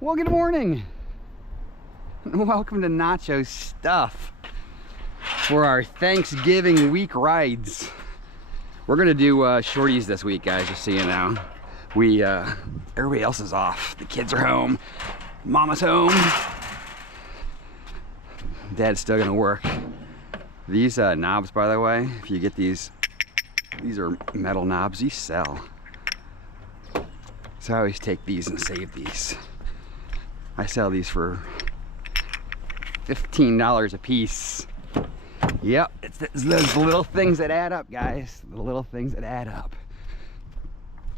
Well, good morning. Welcome to Nacho Stuff for our Thanksgiving week rides. We're gonna do shorties this week, guys, just so you know. Everybody else is off. The kids are home. Mama's home. Dad's still gonna work. These knobs, by the way, if you get these are metal knobs, these sell. So I always take these and save these. I sell these for $15 a piece. Yep, it's those little things that add up, guys. The little things that add up.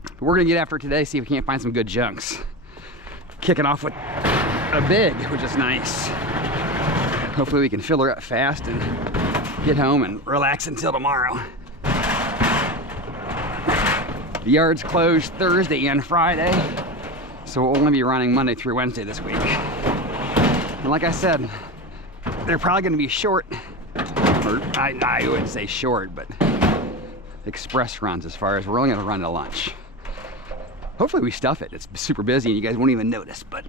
But we're gonna get after it today, see if we can't find some good junks. Kicking off with a big, which is nice. Hopefully we can fill her up fast and get home and relax until tomorrow. The yard's closed Thursday and Friday, so we'll only be running Monday through Wednesday this week. And like I said, they're probably gonna be short, or I wouldn't say short, but express runs as far as we're only gonna run to lunch. Hopefully we stuff it. It's super busy and you guys won't even notice, but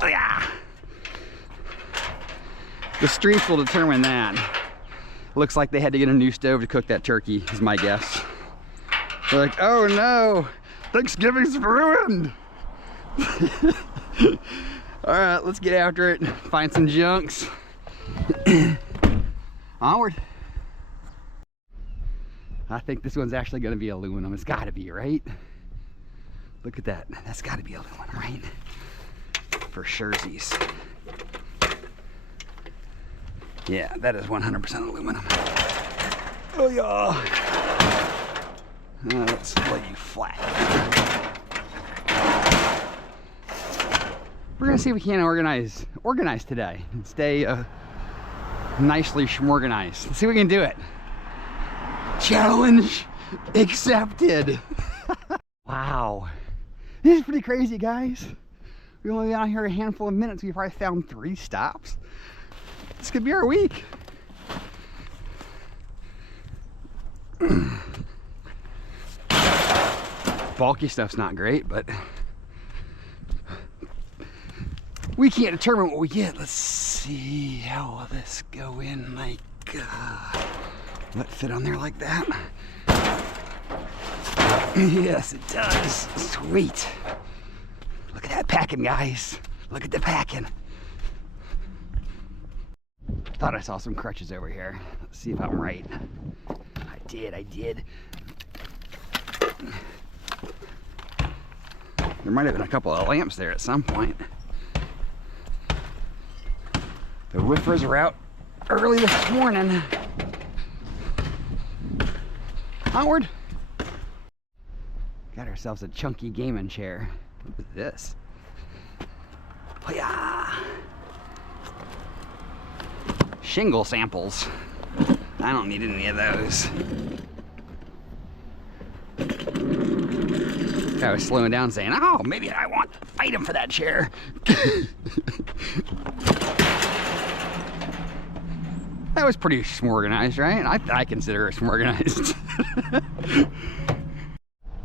oh yeah. The streets will determine that. Looks like they had to get a new stove to cook that turkey, is my guess. They're like, oh no, Thanksgiving's ruined. All right, let's get after it, find some junks. Onward. I think this one's actually gonna be aluminum. It's gotta be, right? Look at that, that's gotta be aluminum, right? For surezies. Yeah, that is 100% aluminum. Oh yeah. Let's lay you flat. We're gonna see if we can organize today and stay nicely schmorganized. Let's see if we can do it. Challenge accepted. Wow, this is pretty crazy, guys. We've only been out here a handful of minutes. We've probably found 3 stops. This could be our week. Bulky stuff's not great, but we can't determine what we get. Let's see, how will this go in? Like, let it fit on there like that? Yes, it does. Sweet. Look at that packing, guys. Look at the packing. Thought I saw some crutches over here. Let's see if I'm right. I did. There might have been a couple of lamps there at some point. The woofers are out early this morning. Onward. Got ourselves a chunky gaming chair. What is this? Oh yeah. Shingle samples. I don't need any of those. I was slowing down saying, oh, maybe I want to fight him for that chair. That was pretty smorganized, right? I consider it smorganized.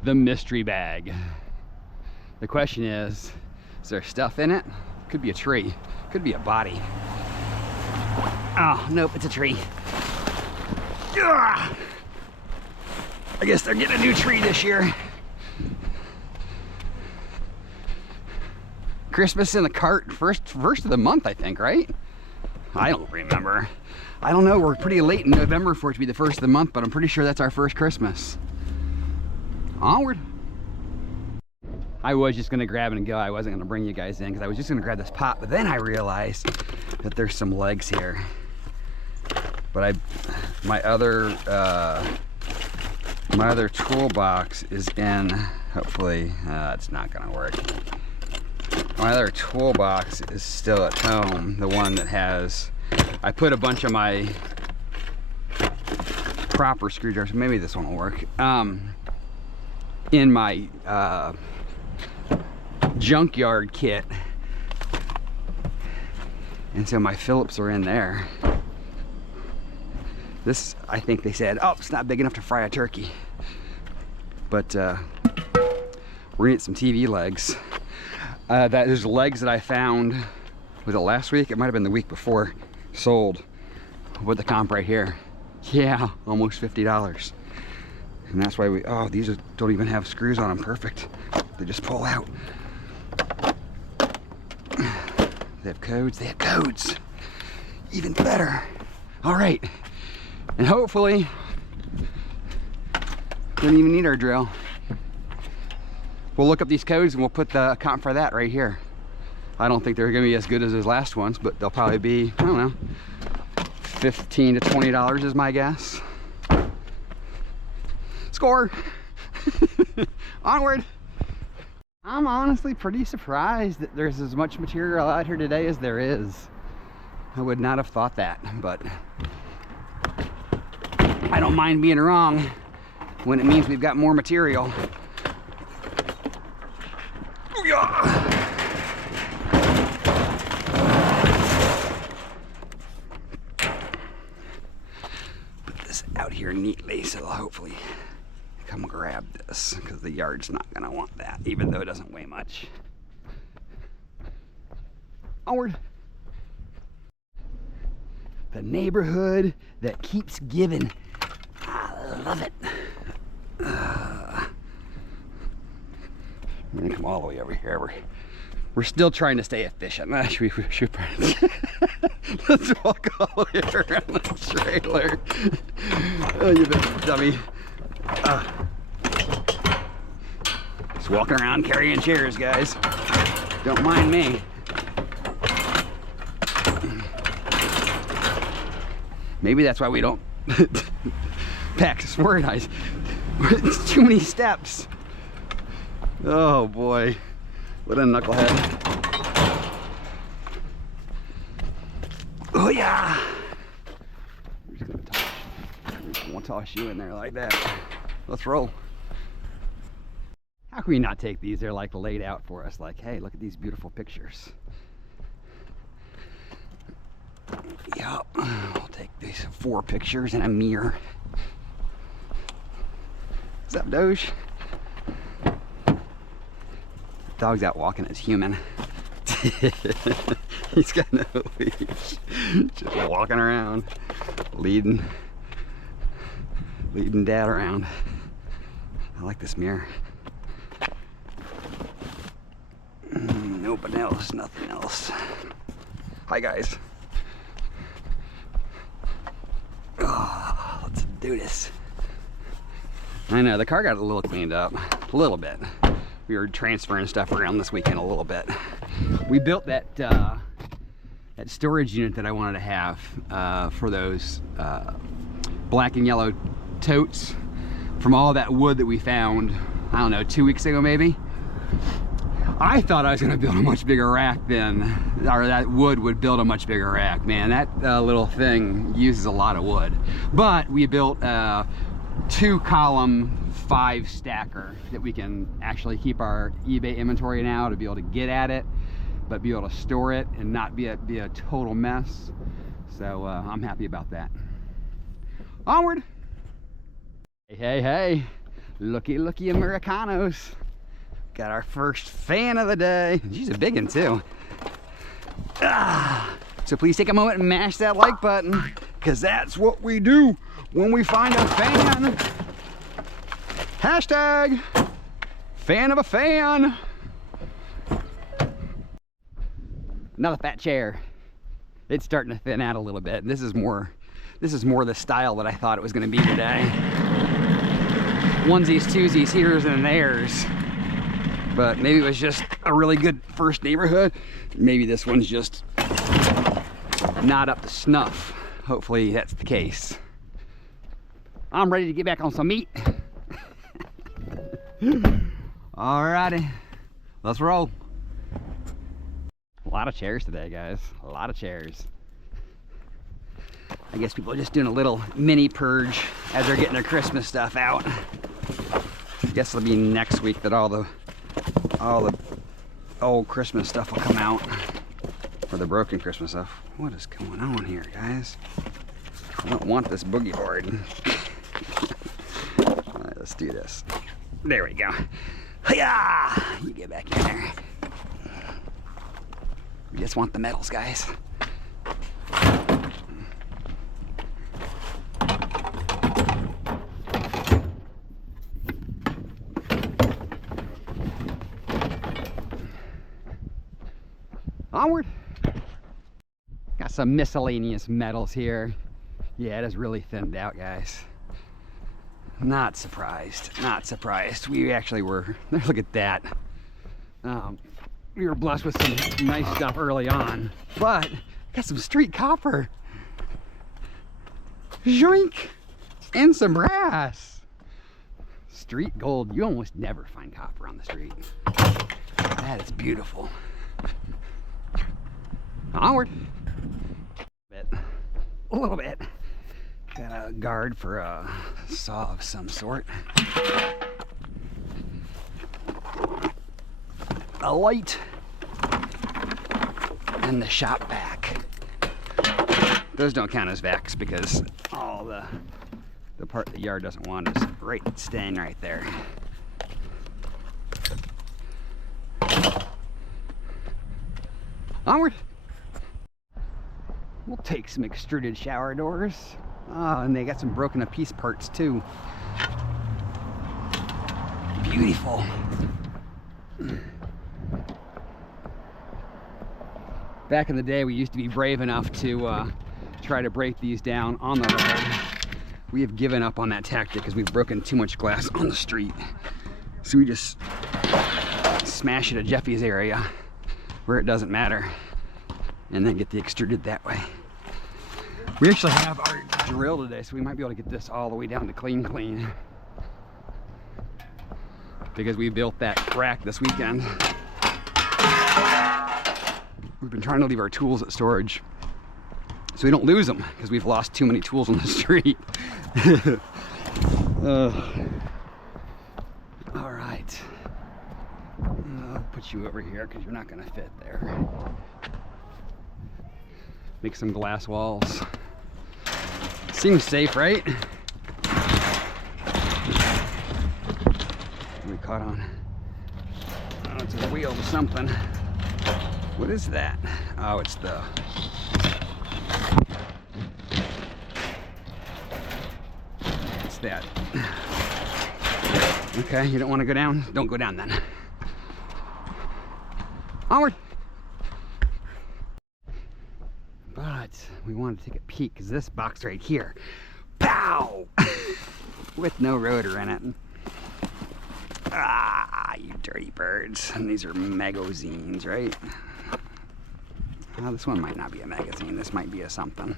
The mystery bag. The question is there stuff in it? Could be a tree, could be a body. Oh, nope, it's a tree. Ugh. I guess they're getting a new tree this year. Christmas in the cart, first of the month, I think, right? I don't remember. I don't know, we're pretty late in November for it to be the first of the month, but I'm pretty sure that's our first Christmas. Onward. I was just gonna grab and go. I wasn't gonna bring you guys in because I was just gonna grab this pot, but then I realized that there's some legs here. But my other toolbox is in, hopefully, it's not gonna work. My other toolbox is still at home, the one that has, I put a bunch of my proper screwdrivers, maybe this one will work, in my junkyard kit. And so my Phillips are in there. This, I think they said, oh, it's not big enough to fry a turkey. But we're gonna get some TV legs. Those legs that I found, was it last week? It might have been the week before, sold with the comp right here. Yeah, almost $50. And that's why these don't even have screws on them. Perfect. They just pull out. They have codes. They have codes. Even better. All right. And hopefully, don't even need our drill. We'll look up these codes and we'll put the comp for that right here. I don't think they're gonna be as good as those last ones, but they'll probably be, I don't know, $15 to $20 is my guess. Score! Onward! I'm honestly pretty surprised that there's as much material out here today as there is. I would not have thought that, but I don't mind being wrong when it means we've got more material. Put this out here neatly so they'll hopefully come grab this, because the yard's not gonna want that, even though it doesn't weigh much. Onward. The neighborhood that keeps giving. I love it. I'm gonna come all the way over here. We're still trying to stay efficient. We should let's walk all the way around the trailer. Oh, you big dummy. Just walking around carrying chairs, guys. Don't mind me. Maybe that's why we don't pack smart eyes. It's too many steps. Oh boy, what a knucklehead. Oh yeah. We're just gonna toss you in there like that. Let's roll. How can we not take these? They're like laid out for us. Like, hey, look at these beautiful pictures. Yup, we'll take these 4 pictures and a mirror. What's up, Doge? Dog's out walking as human. He's got no leash. Just walking around, leading dad around. I like this mirror. Nobody else, nothing else. Hi guys. Oh, let's do this. I know, the car got a little cleaned up. A little bit. We were transferring stuff around this weekend a little bit. We built that that storage unit that I wanted to have for those black and yellow totes from all that wood that we found, I don't know, 2 weeks ago maybe. I thought I was going to build a much bigger rack than, or that wood would build a much bigger rack. Man, that little thing uses a lot of wood. But we built a 2-column 5-stacker that we can actually keep our eBay inventory now, to be able to get at it, but be able to store it and not be a total mess. So I'm happy about that. Onward! Hey, hey, hey! Looky, looky, Americanos! Got our first fan of the day. She's a big one too. So please take a moment and mash that like button, because that's what we do when we find a fan. Hashtag fan of a fan. Another fat chair. It's starting to thin out a little bit. This is more the style that I thought it was going to be today. Onesies, twosies, here's and there's. But maybe it was just a really good first neighborhood. Maybe this one's just not up to snuff. Hopefully that's the case. I'm ready to get back on some meat. Alrighty, let's roll. A lot of chairs today, guys. A lot of chairs. I guess people are just doing a little mini purge as they're getting their Christmas stuff out. I guess it'll be next week that all the old Christmas stuff will come out, or the broken Christmas stuff. What is going on here, guys? I don't want this boogie board. All right, let's do this. There we go. Hiya! You get back in there. We just want the metals, guys. Onward. Got some miscellaneous metals here. Yeah, it is really thinned out, guys. Not surprised, not surprised. We actually were, look at that. We were blessed with some nice stuff early on, but got some street copper. Joink! And some brass. Street gold. You almost never find copper on the street. That is beautiful. Onward. A little bit. Got a guard for a saw of some sort. A light. And the shop vac. Those don't count as vacs because all the part the yard doesn't want is right staying right there. Onward. We'll take some extruded shower doors. Oh, and they got some broken up piece parts too. Beautiful. Back in the day, we used to be brave enough to try to break these down on the road. We have given up on that tactic because we've broken too much glass on the street. So we just smash it at Jeffy's area where it doesn't matter and then get the extruded that way. We actually have our drill today, so we might be able to get this all the way down to clean. Because we built that rack this weekend. We've been trying to leave our tools at storage so we don't lose them because we've lost too many tools on the street. All right. I'll put you over here because you're not going to fit there. Make some glass walls. Seems safe, right? We caught on. Oh, it's a wheel to something. What is that? Oh, it's the... What's that? Okay, you don't want to go down? Don't go down then. Onward! But we wanted to take a peek because this box right here, pow! With no rotor in it. Ah, you dirty birds. And these are magazines, right? Oh, this one might not be a magazine. This might be a something.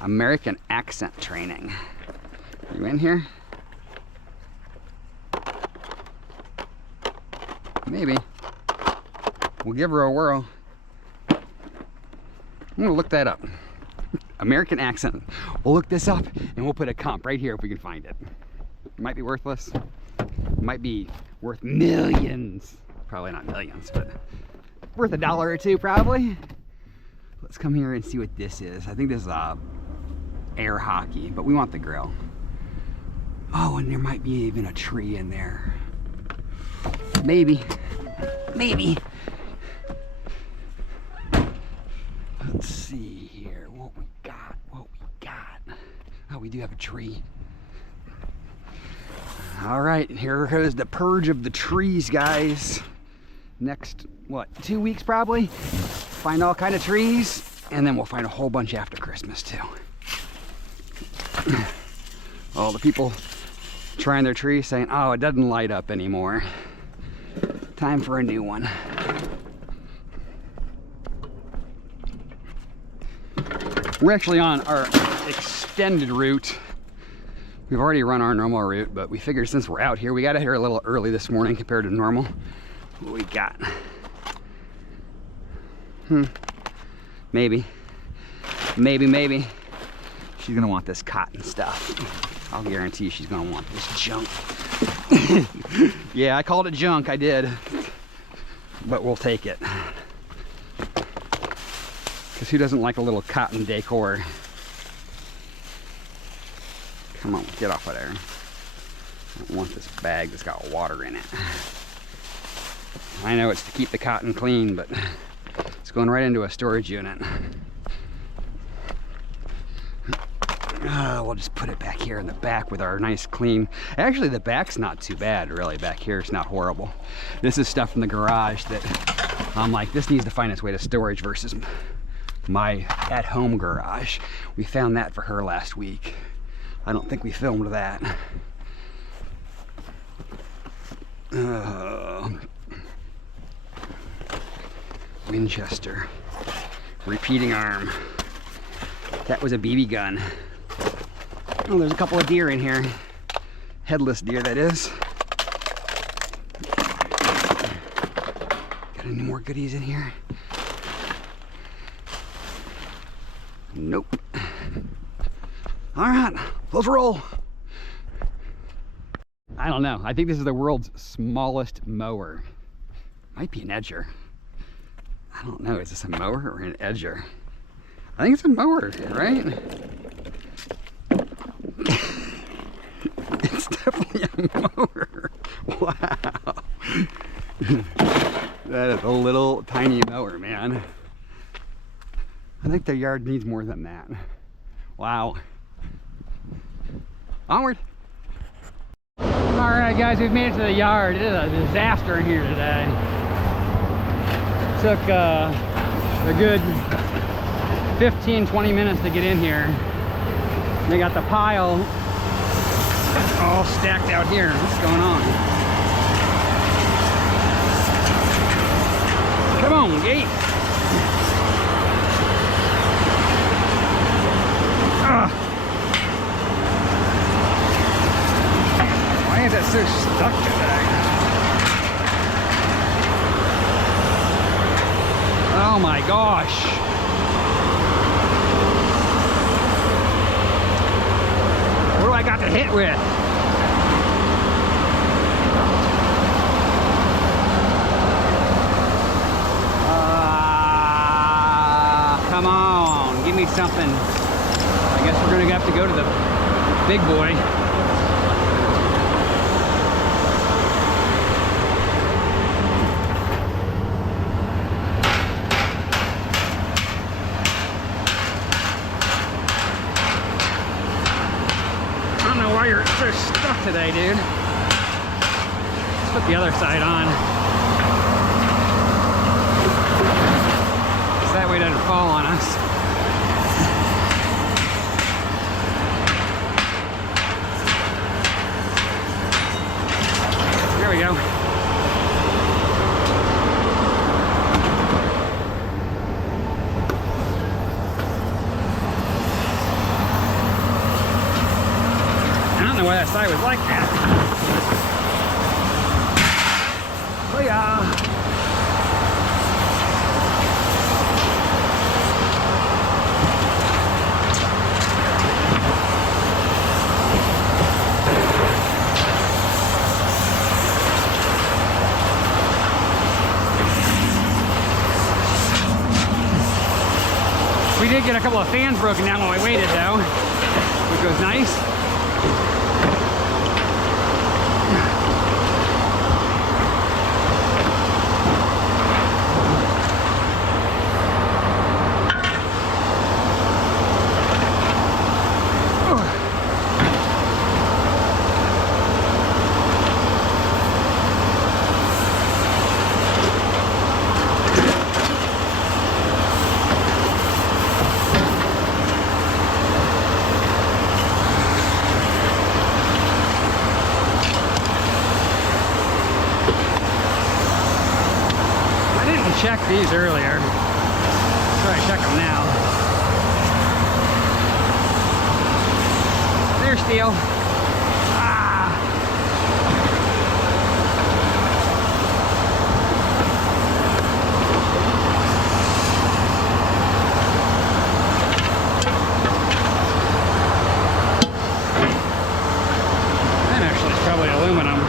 American accent training. Are you in here? Maybe. We'll give her a whirl. I'm gonna look that up. American accent. We'll look this up and we'll put a comp right here if we can find it. It might be worthless. It might be worth millions. Probably not millions, but worth $1 or $2 probably. Let's come here and see what this is. I think this is air hockey, but we want the grill. Oh, and there might be even a tree in there. Maybe. Maybe. Let's see here what we got. Oh, we do have a tree. All right, here goes the purge of the trees, guys. Next, what, 2 weeks probably? Find all kind of trees, and then we'll find a whole bunch after Christmas too. All the people trying their trees saying, oh, it doesn't light up anymore. Time for a new one. We're actually on our extended route. We've already run our normal route, but we figured since we're out here, we got out here a little early this morning compared to normal. What we got? Maybe. She's gonna want this cotton stuff. I'll guarantee she's gonna want this junk. Yeah, I called it junk, I did. But we'll take it. Because who doesn't like a little cotton decor? Come on, get off of there. I don't want this bag that's got water in it. I know it's to keep the cotton clean, but it's going right into a storage unit. We'll just put it back here in the back with our nice clean. Actually, the back's not too bad, really. Back here, it's not horrible. This is stuff from the garage that I'm like, this needs to find its way to storage versus my at-home garage. We found that for her last week. I don't think we filmed that. Winchester. Repeating arm. That was a BB gun. Oh, there's a couple of deer in here. Headless deer, that is. Got any more goodies in here? Nope. All right, let's roll. I don't know. I think this is the world's smallest mower. Might be an edger. I don't know. Is this a mower or an edger? I think it's a mower, right? It's definitely a mower. Wow. That is a little tiny mower, man. I think their yard needs more than that. Wow. Onward. Alright guys, we've made it to the yard. It is a disaster in here today. Took a good 15-20 minutes to get in here. They got the pile all stacked out here. What's going on? Come on, gate. Why is that so stuck today? Oh my gosh. What do I got to hit with? Come on, give me something. I guess we're gonna have to go to the big boy. I don't know why you're so stuck today, dude. Let's put the other side on. So that way it doesn't fall on us. There we go. I don't know why that side was like that. Oh yeah. We did get a couple of fans broken down while we waited though, which was nice. Checked these earlier. Let's try to check them now. They're steel. That actually is probably aluminum.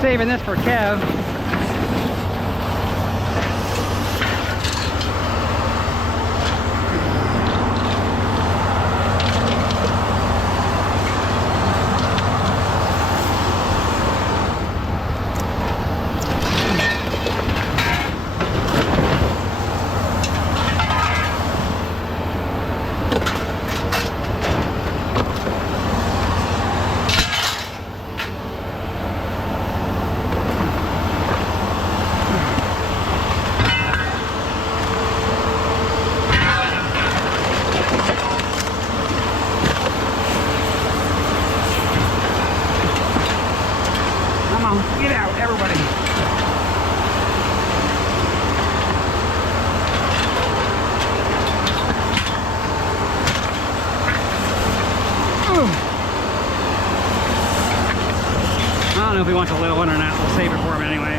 Saving this for Kev. know if he wants a little one or not. We'll save it for him anyways.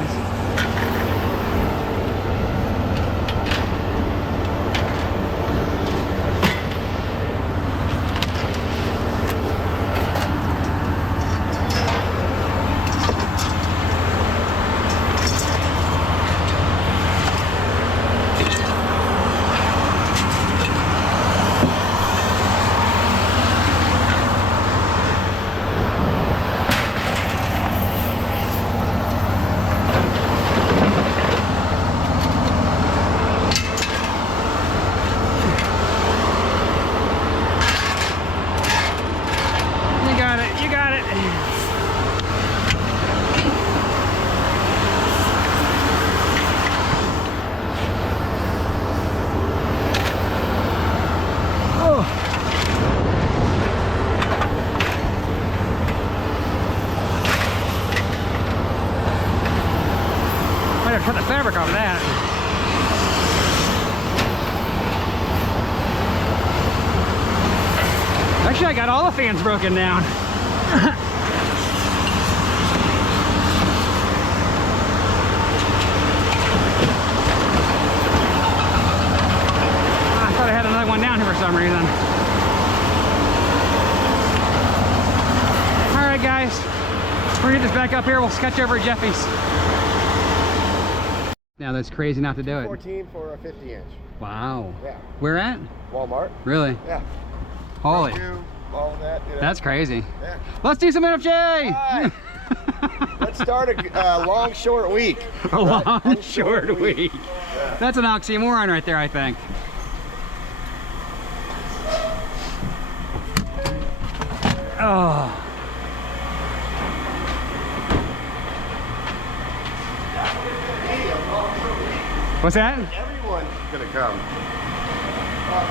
Cut the fabric off of that. Actually, I got all the fans broken down. I thought I had another one down here for some reason. All right, guys, we're gonna get this back up here. We'll sketch over at Jeffy's. Now that's crazy not to do it. 14 for a 50 inch. Wow. Yeah. Where at? Walmart. Really? Yeah. Holy. All that. You know. That's crazy. Yeah. Let's do some NFJ. Right. Let's start a long, short week. A long, short week. Yeah. That's an oxymoron right there, I think. Oh. What's that? Everyone's gonna come.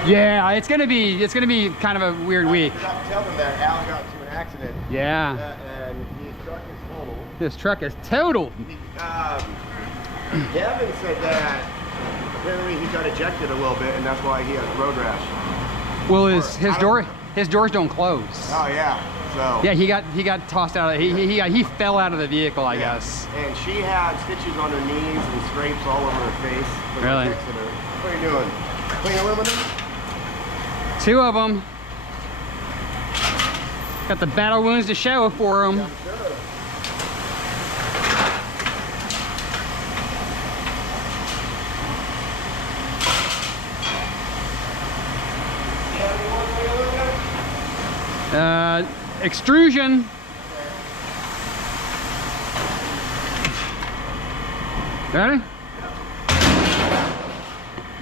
Yeah, it's gonna be kind of a weird week. I forgot to tell them that Al got into an accident. Yeah. And his truck is total. This truck is total. Devin said that apparently he got ejected a little bit, and that's why he has road rash. Well, his doors don't close. Oh yeah. So. Yeah, he got tossed out. He fell out of the vehicle, I guess. And she had stitches on her knees and scrapes all over her face. Really? What are you doing? Clean aluminum? 2 of them. Got the battle wounds to show for them. Yeah, sure. Extrusion. Ready?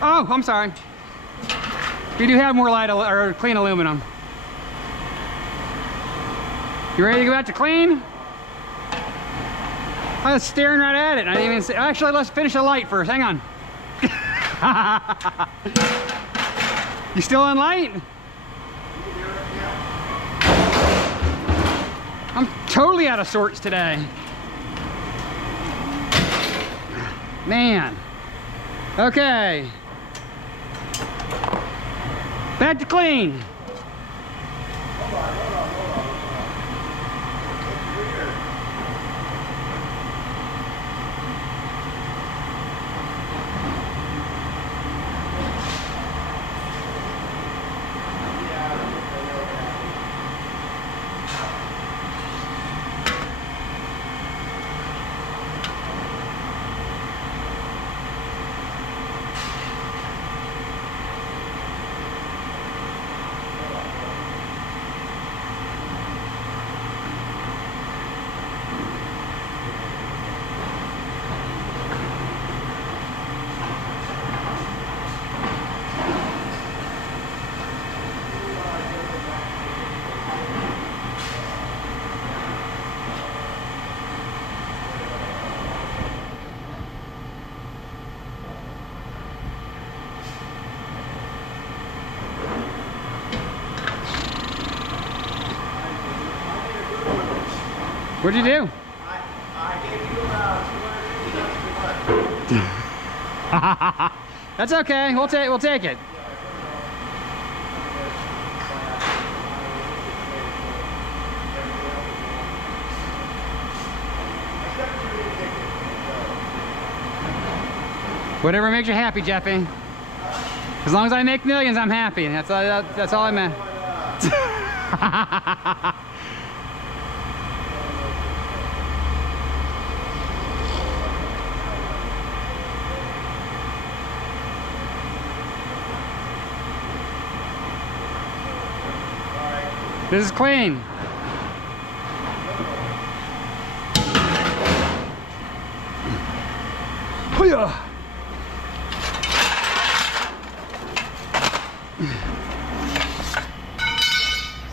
Oh, I'm sorry. We do have more light or clean aluminum. You ready to go out to clean? I was staring right at it. I didn't even say. Actually, let's finish the light first. Hang on. You still on light? I'm totally out of sorts today. Man. Okay. Back to clean. Hold on. It's weird. What'd you do? I gave you about 250 bucks. That's okay. We'll take it. Whatever makes you happy, Jeffy. As long as I make millions, I'm happy. That's all I meant. This is clean. Hoo-yah.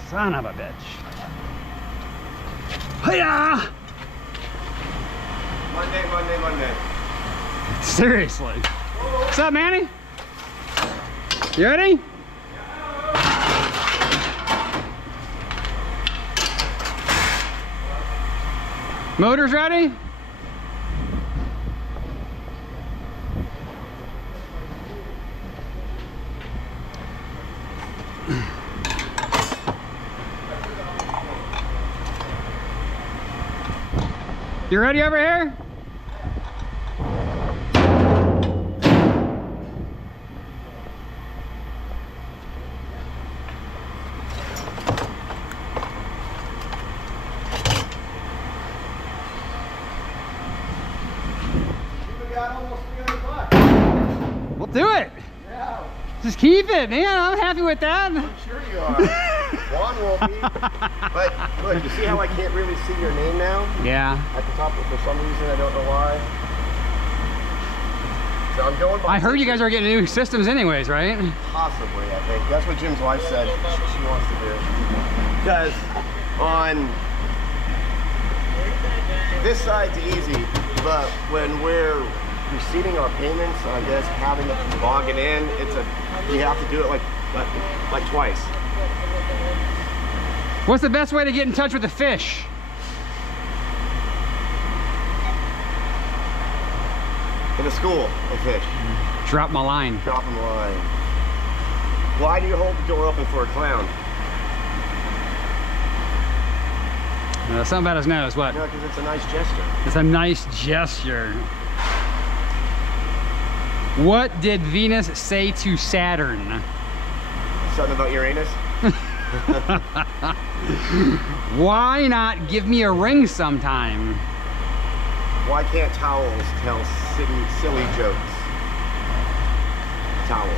Son of a bitch. Hiya! Monday. Seriously. What's up, Manny? You ready? Motor's ready? You ready over here? We'll do it. Yeah, Just keep it, man. I'm happy with that. I'm sure you are. Juan will be. But look, you see how I can't really see your name now? Yeah. At the top, for some reason, I don't know why. So I'm going by I heard you guys are getting new systems anyways, right? Possibly, I think. That's what Jim's wife said she wants to do. Because on this side's easy, but when we're receiving our payments, I guess having to log it in, you have to do it like twice. What's the best way to get in touch with the fish? In a school of fish. Drop my line. Drop them a line. Why do you hold the door open for a clown? Something about his nose, what? No, because it's a nice gesture. It's a nice gesture. What did Venus say to Saturn? Something about Uranus? Why not give me a ring sometime? Why can't towels tell silly jokes? Towel.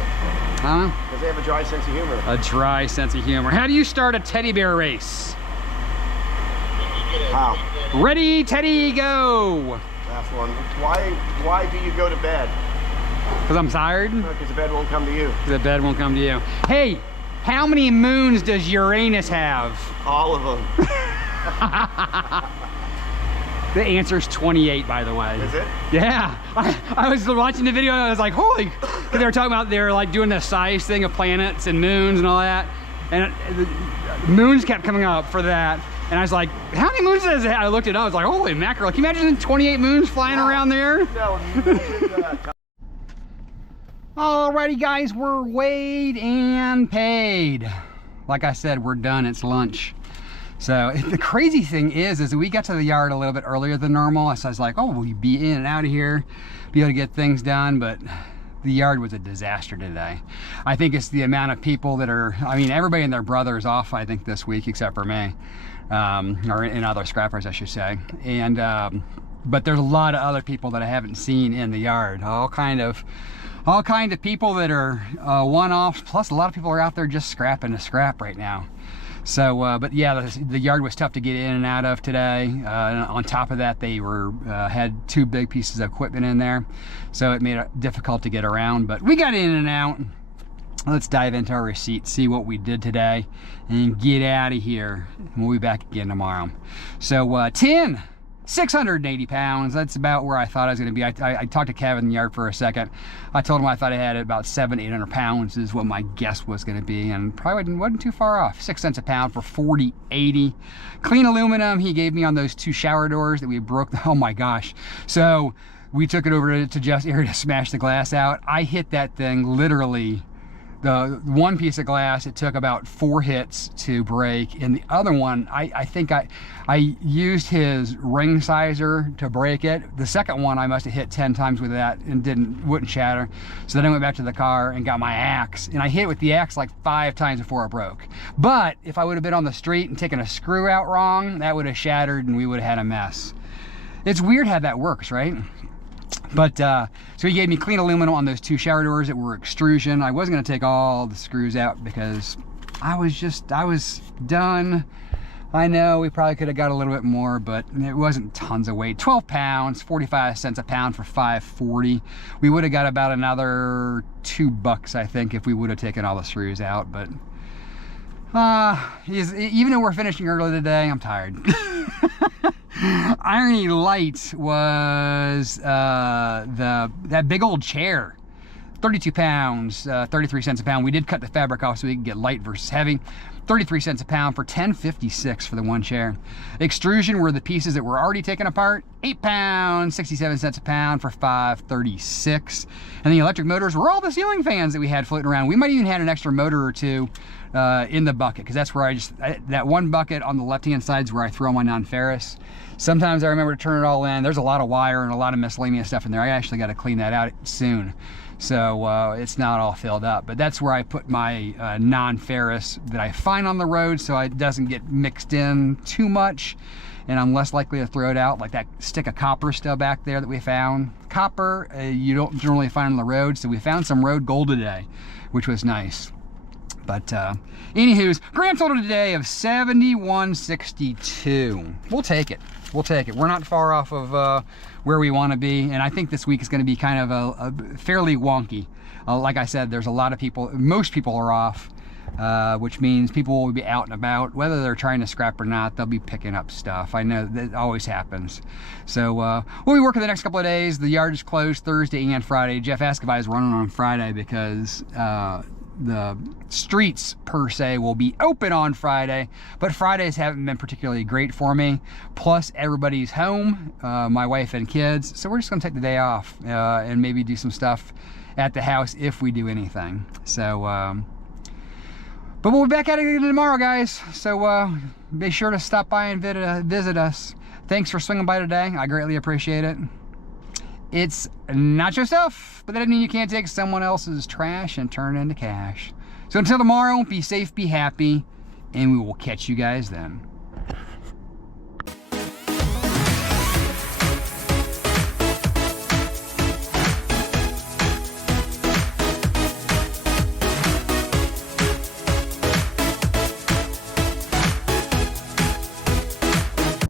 Huh? Because they have a dry sense of humor. A dry sense of humor. How do you start a teddy bear race? How? Ready, Teddy, go! Last one. Why do you go to bed? Because I'm tired? Because the bed won't come to you. The bed won't come to you. Hey, how many moons does Uranus have? All of them. The answer's 28, by the way. Is it? Yeah. I was watching the video and I was like, holy, because they were talking about, they were like doing the size thing of planets and moons and all that. And the moons kept coming up for that. And I was like, how many moons does it have? I looked it up, I was like, holy mackerel. Can you imagine 28 moons flying around there? No. Alrighty guys, we're weighed and paid. Like I said, we're done, it's lunch. So the crazy thing is we got to the yard a little bit earlier than normal. So I was like, oh, we'll be in and out of here, be able to get things done, but the yard was a disaster today. I think it's the amount of people that are, I mean, everybody and their brother is off, I think, this week, except for me. Or in other scrappers, I should say. And, but there's a lot of other people that I haven't seen in the yard. All kind of people that are one-offs, plus a lot of people are out there just scrapping to scrap right now. So, but yeah, the yard was tough to get in and out of today. On top of that, they had two big pieces of equipment in there, so it made it difficult to get around, but we got in and out. Let's dive into our receipt, see what we did today, and get out of here. We'll be back again tomorrow. So, 680 pounds, that's about where I thought I was going to be. I talked to Kevin in the yard for a second. I told him I thought I had about 700-800 pounds is what my guess was going to be, and probably wasn't too far off. 6 cents a pound for 40.80. Clean aluminum he gave me on those two shower doors that we broke. Oh my gosh. So we took it over to Jeff's area to smash the glass out. I hit that thing literally The one piece of glass, it took about 4 hits to break, and the other one, I think I used his ring sizer to break it. The second one I must have hit 10 times with that and wouldn't shatter. So then I went back to the car and got my axe, and I hit it with the axe like 5 times before it broke. But if I would have been on the street and taken a screw out wrong, that would have shattered and we would have had a mess. It's weird how that works, right? But so he gave me clean aluminum on those 2 shower doors that were extrusion. I wasn't going to take all the screws out because I was done. I know we probably could have got a little bit more, but it wasn't tons of weight. 12 pounds, 45 cents a pound for $5.40. We would have got about another $2, I think, if we would have taken all the screws out. But even though we're finishing early today, I'm tired. Irony Light was that big old chair, 32 pounds, 33 cents a pound. We did cut the fabric off so we could get light versus heavy. 33 cents a pound for $10.56 for the one chair. Extrusion were the pieces that were already taken apart. 8 pounds, 67 cents a pound for $5.36. And the electric motors were all the ceiling fans that we had floating around. We might even had an extra motor or two in the bucket, because that's where that one bucket on the left-hand side is where I throw my non-ferrous. Sometimes I remember to turn it all in. There's a lot of wire and a lot of miscellaneous stuff in there. I actually got to clean that out soon. So it's not all filled up, but that's where I put my non-ferrous that I find on the road so it doesn't get mixed in too much, and I'm less likely to throw it out, like that stick of copper still back there that we found. Copper, you don't generally find on the road, so we found some road gold today, which was nice. But anywho's, grand total today of $71.62. We'll take it. We'll take it. We're not far off of where we want to be, and I think this week is going to be kind of a fairly wonky. Like I said, there's a lot of people, most people are off, which means people will be out and about. Whether they're trying to scrap or not, they'll be picking up stuff. I know that always happens. So we'll be working the next couple of days. The yard is closed Thursday and Friday. Jeff asked if I was running on Friday because the streets per se will be open on Friday, but Fridays haven't been particularly great for me. Plus everybody's home, my wife and kids, so we're just gonna take the day off and maybe do some stuff at the house if we do anything. So but we'll be back at it again tomorrow, guys, so be sure to stop by and visit us. Thanks for swinging by today. I greatly appreciate it. It's Nacho Stuff, but that doesn't mean you can't take someone else's trash and turn it into cash. So until tomorrow, be safe, be happy, and we will catch you guys then.